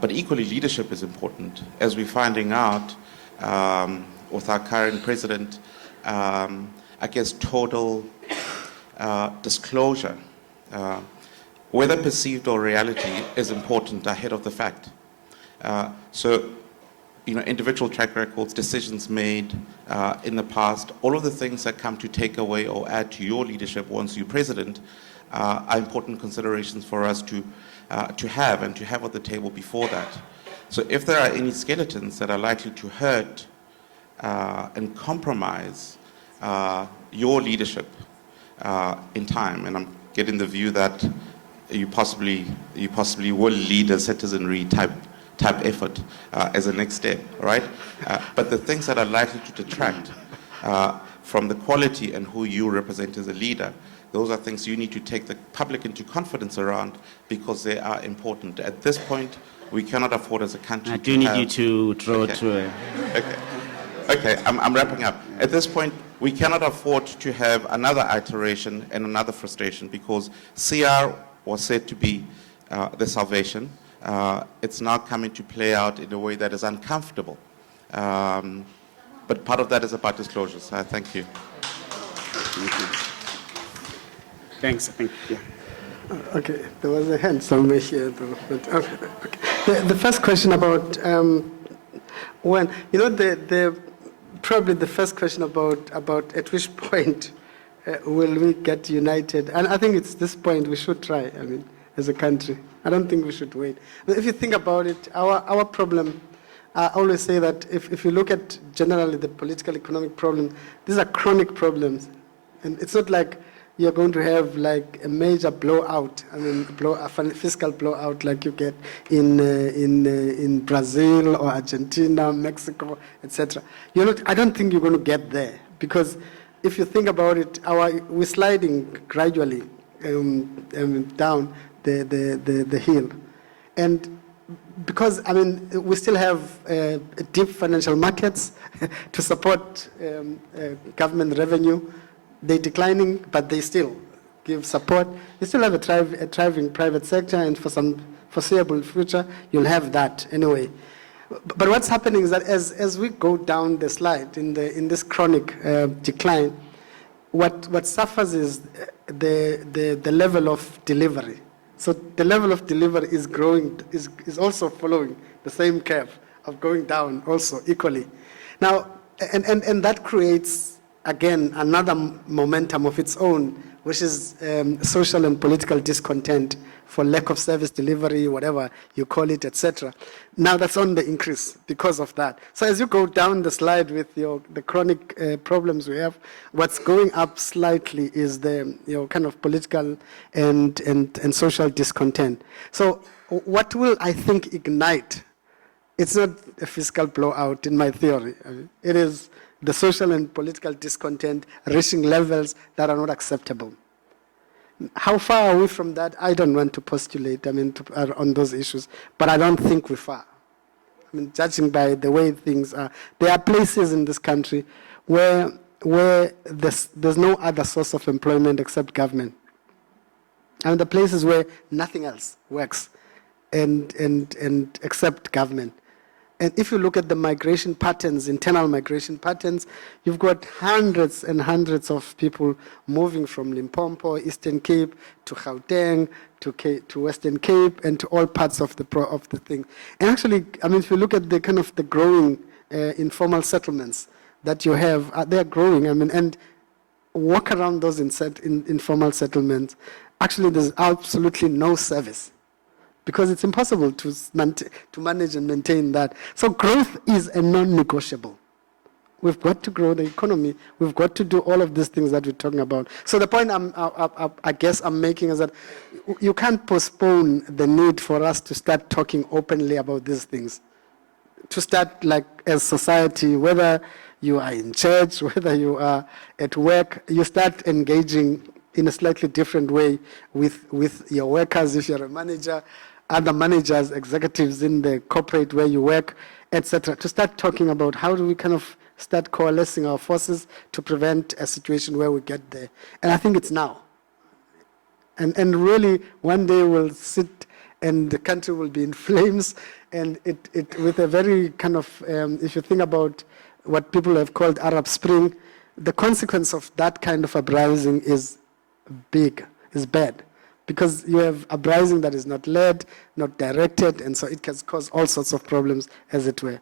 But equally, leadership is important. As we're finding out with our current president, I guess total disclosure, whether perceived or reality, is important ahead of the fact. So, individual track records, decisions made in the past, all of the things that come to take away or add to your leadership once you're president are important considerations for us to have and to have at the table before that. So if there are any skeletons that are likely to hurt and compromise your leadership in time, and I'm getting the view that you possibly will lead a citizenry type effort as a next step, right? But the things that are likely to detract from the quality and who you represent as a leader, those are things you need to take the public into confidence around, because they are important. At this point, we cannot afford as a country I do need you to draw to a... Okay, I'm wrapping up. At this point, we cannot afford to have another iteration and another frustration, because CR was said to be the salvation. It's now coming to play out in a way that is uncomfortable. But part of that is about disclosures. Thank you. Thank you. Thanks. Thank you. Okay, there was a hand somewhere here, though. But, okay. The first question about when, probably the first question about at which point will we get united? And I think it's this point we should try, as a country. I don't think we should wait. But if you think about it, our problem, I always say that if you look at generally the political economic problem, these are chronic problems. And it's not like you're going to have like a major blowout, a fiscal blowout like you get in Brazil or Argentina, Mexico, etc. I don't think you're going to get there, because if you think about it, we're sliding gradually down the hill, and because we still have deep financial markets to support government revenue. They're declining, but they still give support. You still have a thriving private sector, and for some foreseeable future, you'll have that anyway. But what's happening is that as we go down the slide in this chronic decline, what suffers is the level of delivery. So the level of delivery is growing, is also following the same curve of going down also equally. Now, and that creates, again, another momentum of its own, which is social and political discontent for lack of service delivery, whatever you call it, etc. Now that's on the increase because of that. So as you go down the slide with the chronic problems we have, what's going up slightly is the kind of political and social discontent. So what will, I think, ignite? It's not a fiscal blowout in my theory. It is the social and political discontent reaching levels that are not acceptable. How far are we from that? I don't want to postulate, on those issues, but I don't think we're far. Judging by the way things are, there are places in this country where there's no other source of employment except government. And the places where nothing else works and except government. And if you look at the migration patterns, internal migration patterns, you've got hundreds and hundreds of people moving from Limpopo, Eastern Cape, to Gauteng, to Western Cape, and to all parts of the thing. And actually, if you look at the kind of the growing informal settlements that you have, they're growing. and walk around those informal settlements. Actually, there's absolutely no service, because it's impossible to manage and maintain that. So growth is a non-negotiable. We've got to grow the economy. We've got to do all of these things that we're talking about. So the point I guess I'm making is that you can't postpone the need for us to start talking openly about these things. To start, like, as society, whether you are in church, whether you are at work, you start engaging in a slightly different way with your workers, if you're a manager, other managers, executives in the corporate where you work, etc., to start talking about how do we kind of start coalescing our forces to prevent a situation where we get there. And I think it's now. And really, one day we'll sit and the country will be in flames, and it with a very kind of, if you think about what people have called Arab Spring, the consequence of that kind of uprising is big, is bad. Because you have uprising that is not led, not directed, and so it can cause all sorts of problems, as it were.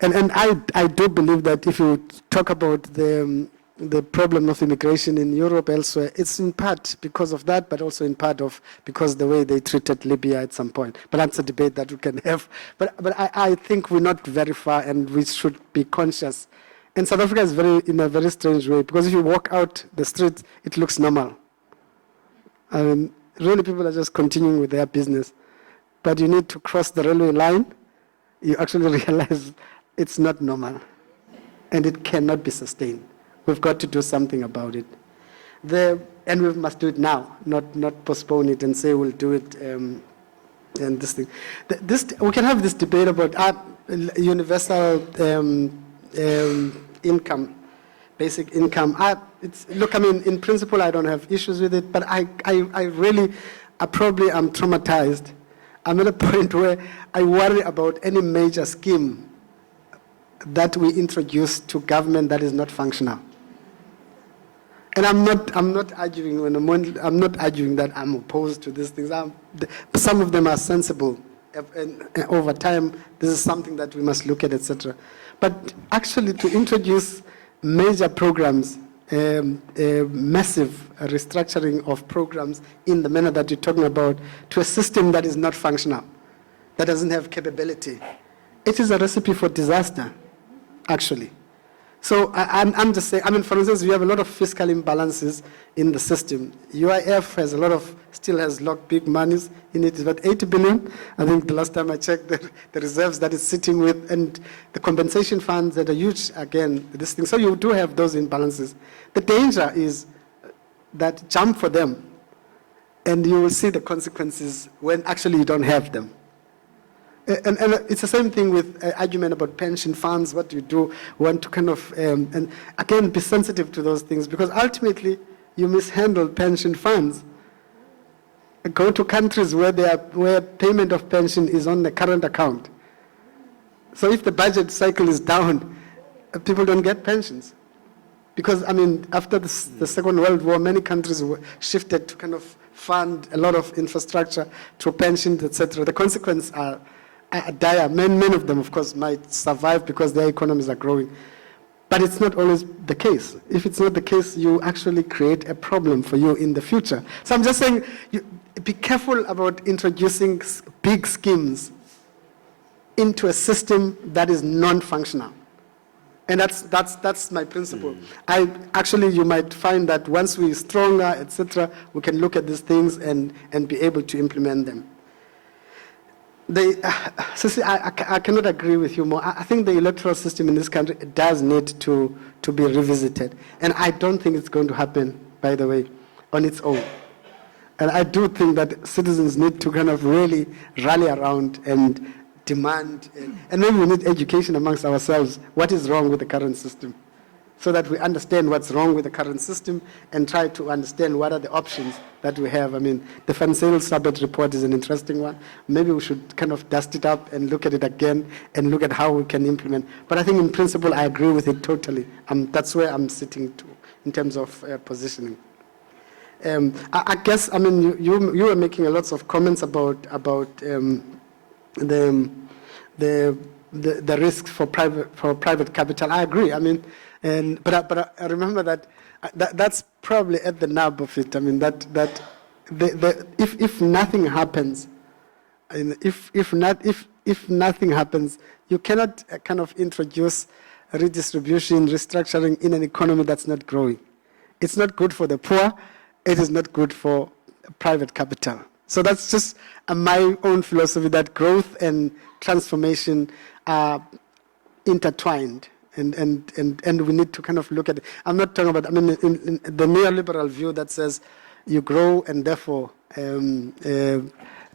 And I do believe that if you talk about the problem of immigration in Europe, elsewhere, it's in part because of that, but also in part of because the way they treated Libya at some point. But that's a debate that we can have. But I think we're not very far, and we should be conscious. And South Africa is in a very strange way, because if you walk out the street, it looks normal. Really, people are just continuing with their business. But you need to cross the railway line, you actually realize it's not normal. And it cannot be sustained. We've got to do something about it. And we must do it now, not postpone it and say we'll do it and this thing. We can have this debate about universal income, basic income. In principle, I don't have issues with it, but I really, I'm traumatized. I'm at a point where I worry about any major scheme that we introduce to government that is not functional. And I'm not arguing I'm not arguing that I'm opposed to these things. Some of them are sensible, and over time, this is something that we must look at, etc. But actually, to introduce major programs, massive restructuring of programs in the manner that you're talking about, to a system that is not functional, that doesn't have capability, it is a recipe for disaster, actually. So I'm just saying, for instance, we have a lot of fiscal imbalances in the system. UIF still has big monies in it. It's about 80 billion. I think the last time I checked the reserves that it's sitting with, and the compensation funds that are huge, again, this thing. So you do have those imbalances. The danger is that jump for them, and you will see the consequences when actually you don't have them. And it's the same thing with argument about pension funds. What you do, want to kind of, and again, be sensitive to those things, because ultimately you mishandle pension funds. Go to countries where payment of pension is on the current account. So if the budget cycle is down, people don't get pensions. Because, after the Second World War, many countries were shifted to kind of fund a lot of infrastructure through pensions, etc. The consequences are dire. Many of them, of course, might survive because their economies are growing. But it's not always the case. If it's not the case, you actually create a problem for you in the future. So I'm just saying, be careful about introducing big schemes into a system that is non-functional. And that's my principle. You might find that once we're stronger, etc., we can look at these things and be able to implement them. Sissy, I cannot agree with you more. I think the electoral system in this country does need to be revisited. And I don't think it's going to happen, by the way, on its own. And I do think that citizens need to kind of really rally around and demand, and maybe we need education amongst ourselves. What is wrong with the current system? So that we understand what's wrong with the current system and try to understand what are the options that we have. I mean, the Van Zyl Sabbat report is an interesting one. Maybe we should kind of dust it up and look at it again and look at how we can implement. But I think in principle, I agree with it totally. That's where I'm sitting to in terms of positioning. I guess, I mean, you were making lots of comments about the risks for private capital. I agree. I mean, but I remember that's probably at the nub of it. I mean, if nothing happens, and if nothing happens, you cannot kind of introduce redistribution, restructuring in an economy that's not growing. It's not good for the poor. It is not good for private capital. So that's just my own philosophy, that growth and transformation are intertwined, and we need to kind of look at it. I'm not talking about, I mean, in the neoliberal view that says you grow and therefore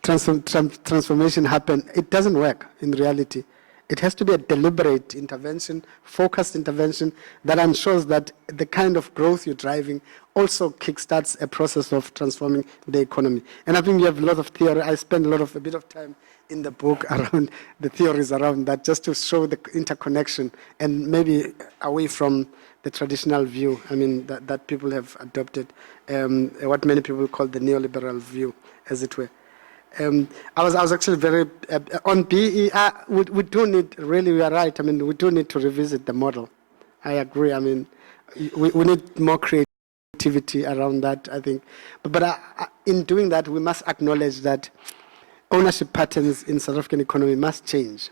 transformation happen. It doesn't work in reality. It has to be a deliberate intervention, focused intervention that ensures that the kind of growth you're driving also kickstarts a process of transforming the economy. And I think you have a lot of theory. I spend a bit of time in the book around the theories around that, just to show the interconnection and maybe away from the traditional view, I mean, that people have adopted, what many people call the neoliberal view, as it were. I was actually very, on BE, we do need, really, we are right, I mean, we do need to revisit the model. I agree, I mean, we need more creativity around that, I think. But in doing that, we must acknowledge that ownership patterns in South African economy must change.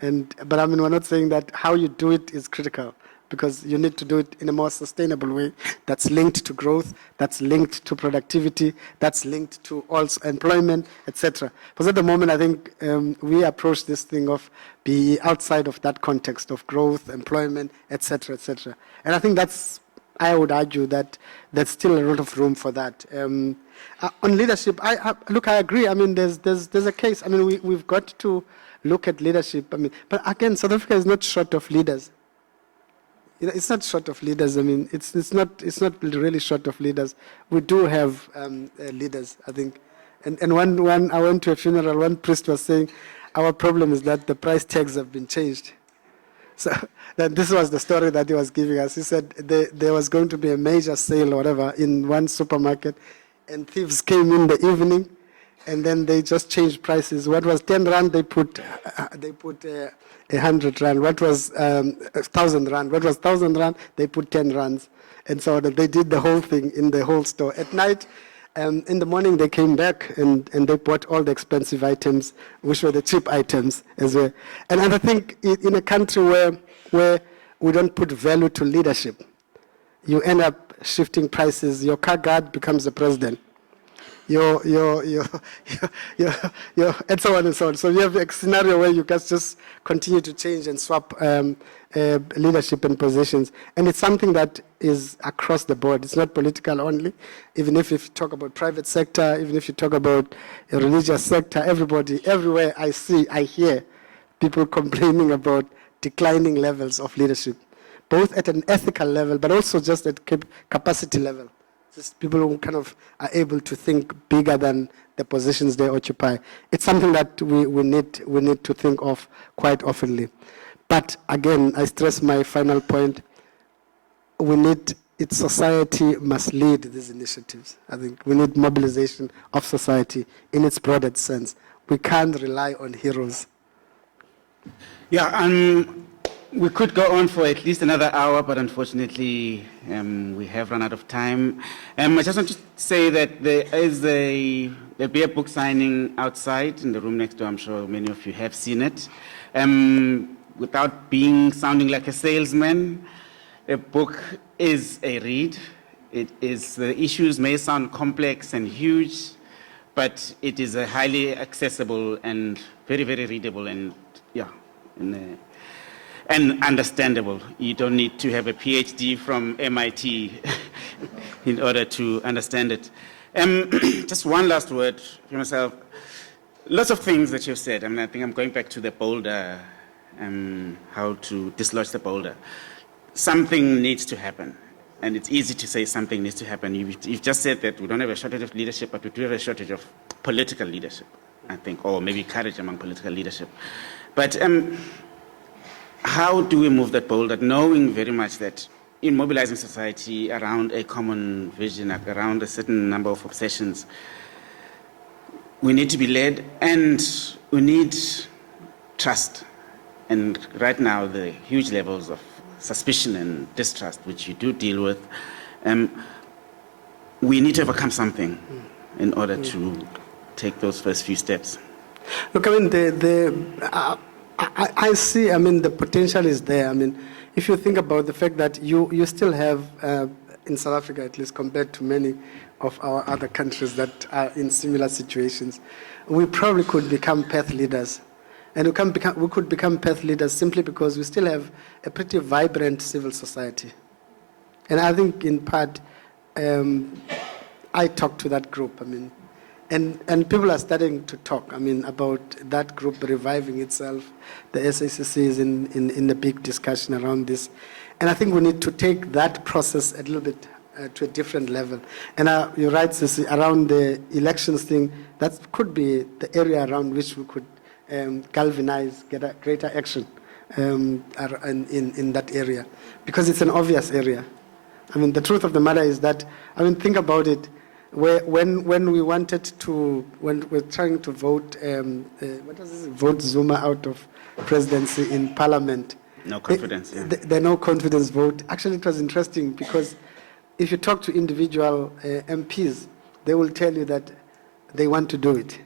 But I mean, we're not saying that how you do it is critical, because you need to do it in a more sustainable way that's linked to growth, that's linked to productivity, that's linked to also employment, etc. Because at the moment, I think we approach this thing of be outside of that context of growth, employment, etc., etc. And I think I would argue that there's still a lot of room for that. On leadership, I agree. I mean, there's a case. I mean, we've got to look at leadership. I mean, but again, South Africa is not short of leaders. You know, it's not short of leaders. I mean, it's not really short of leaders. We do have leaders, I think. And when I went to a funeral, one priest was saying, our problem is that the price tags have been changed. So then this was the story that he was giving us. He said there was going to be a major sale or whatever in one supermarket, and thieves came in the evening, and then they just changed prices. What was 10 rand, they put 100 rand. What was 1,000 rand? What was 1,000 rand? They put 10 rands. And so they did the whole thing in the whole store. At night, in the morning, they came back and they bought all the expensive items, which were the cheap items as well. And I think in a country where we don't put value to leadership, you end up shifting prices. Your car guard becomes the president. And so on and so on. So you have a scenario where you guys just continue to change and swap leadership and positions. And it's something that is across the board. It's not political only. Even if you talk about private sector, even if you talk about a religious sector, everywhere I hear people complaining about declining levels of leadership, both at an ethical level, but also just at capacity level. Just people who kind of are able to think bigger than the positions they occupy. It's something that we need to think of quite oftenly. But again, I stress my final point. Society must lead these initiatives. I think we need mobilization of society in its broadest sense. We can't rely on heroes. Yeah, we could go on for at least another hour, but unfortunately, we have run out of time. I just want to say that there'll be a book signing outside in the room next door. I'm sure many of you have seen it. Without sounding like a salesman, a book is a read. The issues may sound complex and huge, but it is a highly accessible and very, very readable and, yeah, and understandable. You don't need to have a PhD from MIT in order to understand it. Just one last word for myself. Lots of things that you've said. I mean, I think I'm going back to the boulder, how to dislodge the boulder. Something needs to happen. And it's easy to say something needs to happen. You've just said that we don't have a shortage of leadership, but we do have a shortage of political leadership, I think, or maybe courage among political leadership. But how do we move that boulder, knowing very much that in mobilizing society around a common vision, around a certain number of obsessions, we need to be led and we need trust. And right now, the huge levels of suspicion and distrust, which you do deal with, we need to overcome something in order to take those first few steps. Look, I mean, I see, I mean, the potential is there. I mean, if you think about the fact that you still have, in South Africa at least, compared to many of our other countries that are in similar situations, we probably could become path leaders. And we could become path leaders simply because we still have a pretty vibrant civil society. And I think in part, I talk to that group, I mean, and people are starting to talk, I mean, about that group reviving itself. The SACC is in a big discussion around this. And I think we need to take that process a little bit to a different level. And you're right, Sissy, around the elections thing, that could be the area around which we could galvanize, get a greater action in that area, because it's an obvious area. I mean, the truth of the matter is that, I mean, think about it. When we wanted to, when we're trying to vote, vote Zuma out of presidency in Parliament. No confidence. The no confidence vote. Actually, it was interesting because if you talk to individual MPs, they will tell you that they want to do it.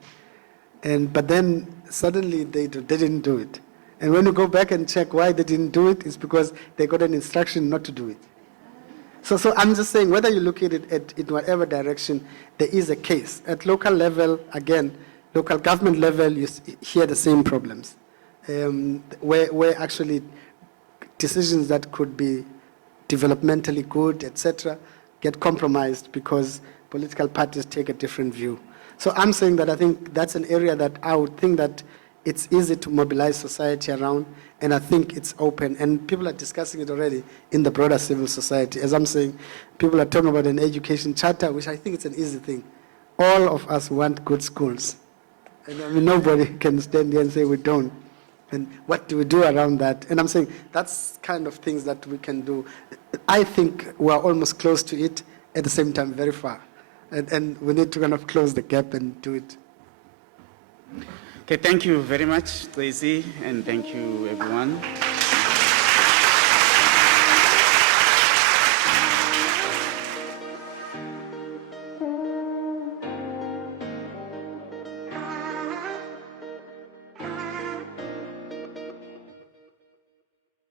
But then suddenly they didn't do it. And when you go back and check why they didn't do it, it's because they got an instruction not to do it. So I'm just saying, whether you look at it in whatever direction, there is a case. At local level, again, local government level, you hear the same problems, where actually decisions that could be developmentally good, etc., get compromised because political parties take a different view. So I'm saying that I think that's an area that I would think that it's easy to mobilize society around, and I think it's open. And people are discussing it already in the broader civil society. As I'm saying, people are talking about an education charter, which I think it's an easy thing. All of us want good schools. And I mean, nobody can stand here and say we don't. And what do we do around that? And I'm saying that's kind of things that we can do. I think we're almost close to it, at the same time very far. And we need to kind of close the gap and do it. Okay, thank you very much, Tracy, and thank you, everyone.